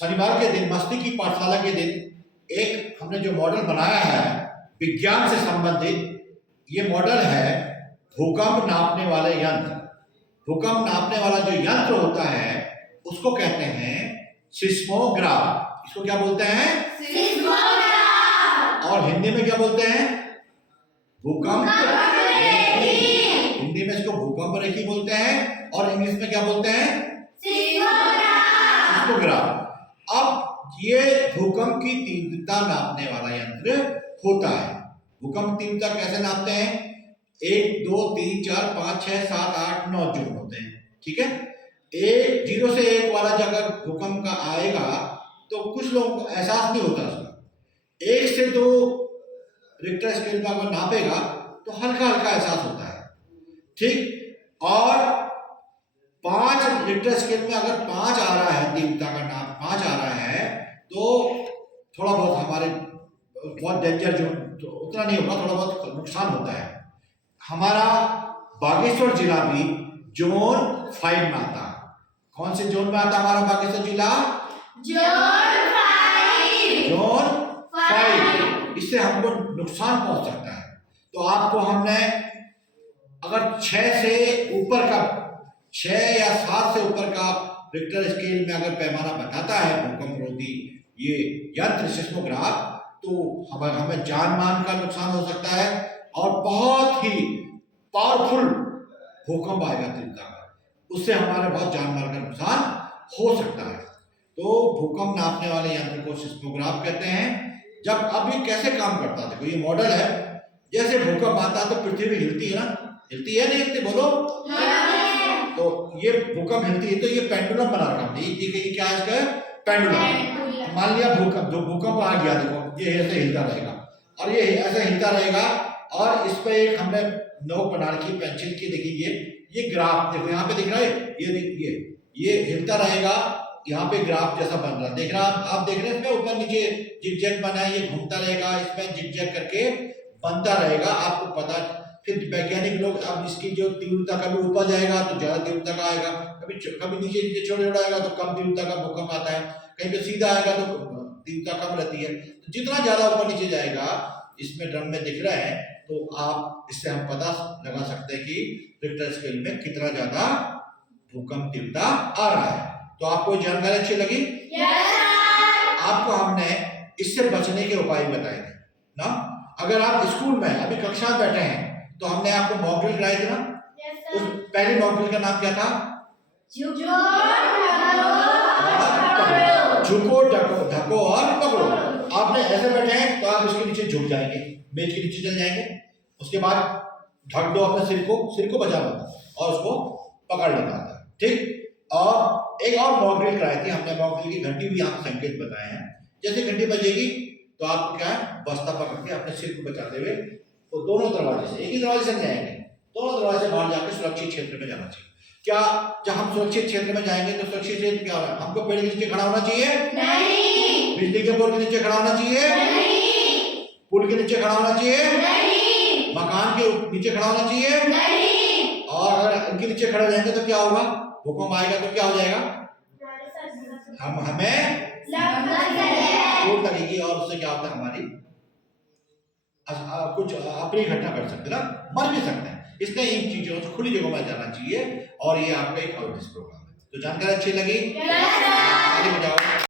शनिवार के दिन मस्ती की पाठशाला के दिन एक हमने जो मॉडल बनाया है विज्ञान से संबंधित, ये मॉडल है भूकंप नापने वाले यंत्र। भूकंप नापने वाला जो यंत्र होता है उसको कहते हैं सिस्मोग्राफ। इसको क्या बोलते हैं? सिस्मोग्राफ। और हिंदी में क्या बोलते हैं? भूकंप रेखी। हिंदी में इसको भूकंप रेखी बोलते हैं और इंग्लिश में क्या बोलते हैं? सिस्मोग्राफ। अब ये भूकंप की तीव्रता नापने वाला यंत्र होता है। भूकंप तीव्रता कैसे नापते हैं? 1 2 3 4 5 6 7 8 9 जोन होते हैं, ठीक है। 0 से 1 वाला जब अगर भूकंप का आएगा तो कुछ लोगों को एहसास नहीं होता उसका। 1 से 2 रिक्टर स्केल पर अगर नापेगा तो हल्का हल्का एहसास होता है, ठीक। और 5 रिक्टर स्केल में अगर 5 आ रहा है, तीव्रता का नाप 5 आ रहा है तो थोड़ा बहुत हमारे बहुत डेंजर जोन तो उतना नहीं होगा, थोड़ा बहुत नुकसान होता है। हमारा बागेश्वर जिला भी जोन 5 में आता है। कौन से जोन में आता है हमारा बागेश्वर जिला? जोन 5। इससे हमको नुकसान पहुंच सकता है। तो आपको हमने अगर 6 से ऊपर का 6 या 7 से ऊपर का रिक्टर स्केल में अगर पैमाना बताता है भूकंप रोधी ये यंत्र सिस्मोग्राफ, तो हमें जान मान का नुकसान हो सकता है और बहुत ही पावरफुल भूकंप आएगा तीव्रता का, उससे हमारे बहुत जान माल का नुकसान हो सकता है। तो भूकंप नापने वाले यंत्र को सिस्मोग्राफ कहते हैं। जब अब ये कैसे काम करता है, देखो ये मॉडल है। जैसे भूकंप आता है तो पृथ्वी हिलती है ना, हिलती है नहीं हिलती? बोलो। तो ये भूकंप हिलती है तो ये पेंडुलम बना रखा है। ये क्या है इसका? पेंडुलम। मान लिया भूकंप आ गया, देखो ये ऐसे हिलता रहेगा और ये ऐसे हिलता रहेगा और इस पे एक हमने नोक बना रखी पेंसिल की, देखिए ये ग्राफ देखो यहाँ पे दिख रहा है, ये हिलता रहेगा। यहाँ पे ग्राफ जैसा बन रहा है, देख रहा आप देख रहे हैं इसमें ऊपर नीचे जिगजैग बना है, ये घूमता रहेगा, इसमें जिगजैग करके बनता रहेगा। आपको पता, फिर वैज्ञानिक लोग अब इसकी जो तीव्रता कभी ऊपर जाएगा तो ज्यादा तीव्रता का आएगा, कभी नीचे छोटा आएगा तो कम तीव्रता का भूकंप आता है, कहीं पे सीधा आएगा तो तीव्रता कम रहती है। तो जितना ज्यादा ऊपर नीचे जाएगा, इसमें ड्रम में दिख रहा है, तो आप इससे हम पता लगा सकते हैं कि रिक्टर स्केल में कितना ज्यादा भूकंप तीव्रता आ रहा है। तो आपको जानकारी अच्छी लगी? आपको हमने इससे बचने के उपाय बताए थे ना। अगर आप स्कूल में अभी कक्षा में बैठे हैं तो हमने आपको मॉक ड्रिल कराए थे ना। उस पहले मॉक ड्रिल का नाम क्या था? झुको ढको और पकड़ो। आपने ऐसे बैठे हैं तो आप इसके नीचे झुक जाएंगे, मेज के नीचे चल जाएंगे। उसके बाद ढक दो अपने सिर को बचा लो और उसको पकड़ लेना था, ठीक। और एक और मॉक ड्रिल कराई थी हमने, मॉक ड्रिल की घंटी भी आपको संकेत बताए हैं। जैसे घंटी बजेगी तो आपको क्या है, बस्ता पकड़ के अपने सिर को बचाते हुए वो दोनों दरवाजे से, एक ही दरवाजे से जाएंगे, दोनों दरवाजे से बाहर जाकर सुरक्षित क्षेत्र में जाना चाहिए। क्या जब हम सुरक्षित क्षेत्र में जाएंगे तो सुरक्षित क्षेत्र क्या होगा? हमको पेड़ के नीचे खड़ा होना चाहिए? नहीं। बिजली के पोल के नीचे खड़ा होना चाहिए? नहीं। पुल के नीचे खड़ा होना चाहिए? नहीं। मकान के नीचे खड़ा होना चाहिए? नहीं। और अगर इनके नीचे खड़े हो जाएंगे तो क्या होगा? भूकंप आएगा तो क्या हो जाएगा? हमें चोट लगेगी और उससे क्या होता है, हमारी कुछ अपनी घटना कर सकते ना, मर भी सकते हैं। इसलिए इन चीजों से खुली जगहों में जाना चाहिए और ये आपका एक अवेयरनेस प्रोग्राम है। तो जानकारी अच्छी लगी?